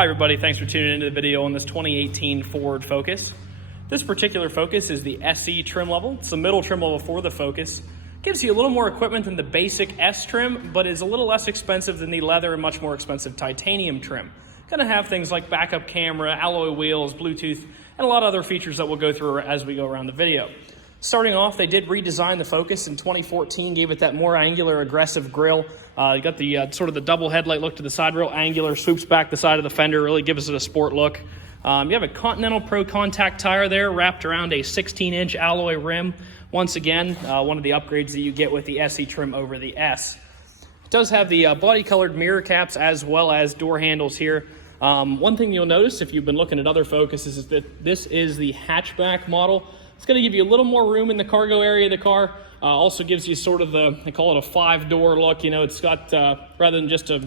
Hi everybody, thanks for tuning into the video on this 2018 Ford Focus. This particular Focus is the SE trim level. It's the middle trim level for the Focus. Gives you a little more equipment than the basic S trim, but is a little less expensive than the leather and much more expensive titanium trim. Gonna have things like backup camera, alloy wheels, Bluetooth, and a lot of other features that we'll go through as we go around the video. Starting off, they did redesign the Focus in 2014, gave it that more angular, aggressive grille. You got the sort of the double headlight look to the side, real angular, swoops back the side of the fender, really gives it a sport look. You have a Continental Pro contact tire there, wrapped around a 16-inch alloy rim. Once again, one of the upgrades that you get with the SE trim over the S. It does have the body-colored mirror caps as well as door handles here. One thing you'll notice if you've been looking at other Focuses is that this is the hatchback model. It's going to give you a little more room in the cargo area of the car. Also gives you sort of they call it a 5-door look. You know, it's got, rather than just a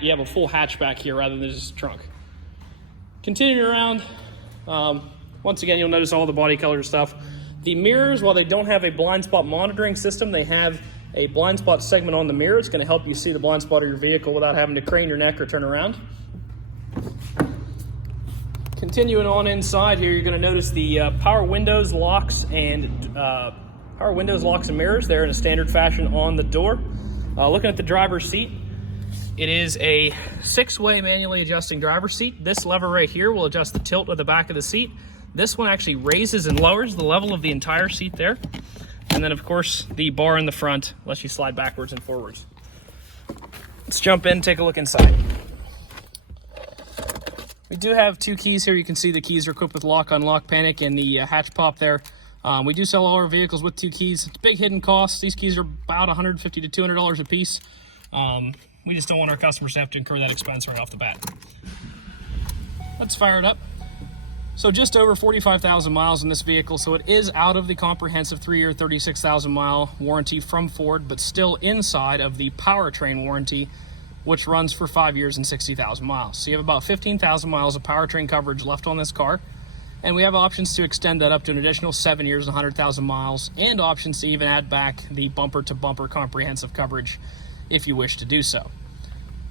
you have a full hatchback here rather than just a trunk. Continuing around, once again, you'll notice all the body color stuff. The mirrors, while they don't have a blind spot monitoring system, they have a blind spot segment on the mirror. It's going to help you see the blind spot of your vehicle without having to crane your neck or turn around. Continuing on inside here, you're going to notice the power windows, locks, and mirrors there in a standard fashion on the door. Looking at the driver's seat, it is a 6-way manually adjusting driver's seat. This lever right here will adjust the tilt of the back of the seat. This one actually raises and lowers the level of the entire seat there. And then, of course, the bar in the front lets you slide backwards and forwards. Let's jump in and take a look inside. We do have 2 keys here. You can see the keys are equipped with lock, unlock, panic, and the hatch pop there. We do sell all our vehicles with 2 keys. It's a big hidden cost. These keys are about $150 to $200 a piece. We just don't want our customers to have to incur that expense right off the bat. Let's fire it up. So just over 45,000 miles in this vehicle, so it is out of the comprehensive 3-year, 36,000-mile warranty from Ford, but still inside of the powertrain warranty, which runs for 5 years and 60,000 miles. So you have about 15,000 miles of powertrain coverage left on this car, and we have options to extend that up to an additional 7 years and 100,000 miles, and options to even add back the bumper-to-bumper comprehensive coverage if you wish to do so.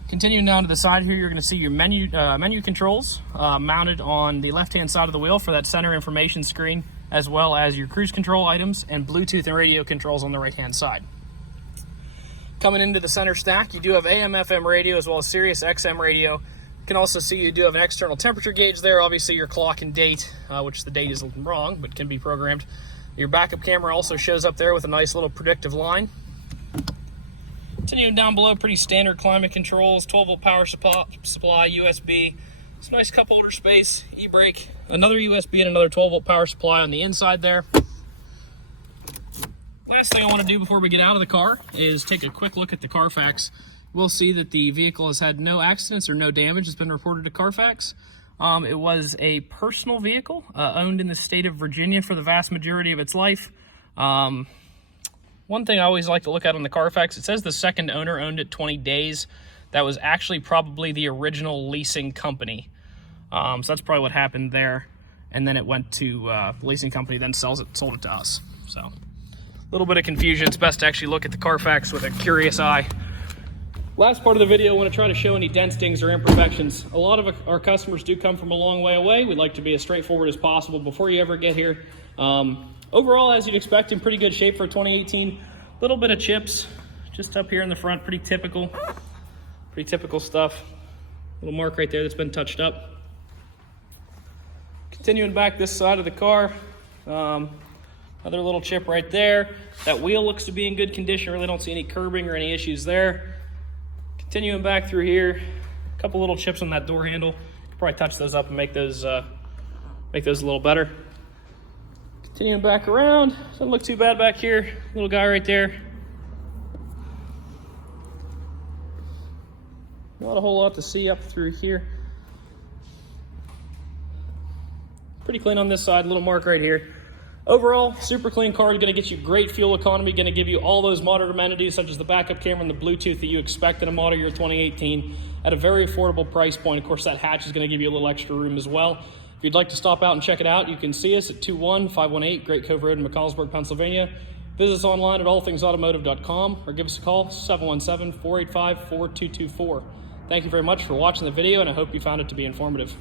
Continuing down to the side here, you're going to see your menu controls mounted on the left-hand side of the wheel for that center information screen, as well as your cruise control items and Bluetooth and radio controls on the right-hand side. Coming into the center stack, you do have AM/FM radio as well as Sirius XM radio. You can also see you do have an external temperature gauge there, obviously your clock and date, which the date is wrong, but can be programmed. Your backup camera also shows up there with a nice little predictive line. Continuing down below, pretty standard climate controls, 12-volt power supply, USB. It's a nice cup holder space, e-brake, another USB and another 12-volt power supply on the inside there. Last thing I want to do before we get out of the car is take a quick look at the Carfax. We'll see that the vehicle has had no accidents or no damage that's been reported to Carfax. It was a personal vehicle owned in the state of Virginia for the vast majority of its life. One thing I always like to look at on the Carfax, it says the second owner owned it 20 days. That was actually probably the original leasing company. So that's probably what happened there. And then it went to the leasing company, then sold it to us. So a little bit of confusion. It's best to actually look at the Carfax with a curious eye. Last part of the video, I want to try to show any dents, dings, or imperfections. A lot of our customers do come from a long way away. We'd like to be as straightforward as possible before you ever get here. Overall, as you'd expect, in pretty good shape for 2018. Little bit of chips just up here in the front, pretty typical stuff. Little mark right there that's been touched up. Continuing back this side of the car, another little chip right there. That wheel looks to be in good condition. Really don't see any curbing or any issues there. Continuing back through here, a couple little chips on that door handle. Could probably touch those up and make those a little better. Continuing back around, doesn't look too bad back here. Little guy right there. Not a whole lot to see up through here. Pretty clean on this side, little mark right here. Overall, super clean car, going to get you great fuel economy, going to give you all those modern amenities such as the backup camera and the Bluetooth that you expect in a model year 2018 at a very affordable price point. Of course, that hatch is going to give you a little extra room as well. If you'd like to stop out and check it out, you can see us at 21518 Great Cove Road in McCallsburg, Pennsylvania. Visit us online at allthingsautomotive.com or give us a call, 717-485-4224. Thank you very much for watching the video, and I hope you found it to be informative.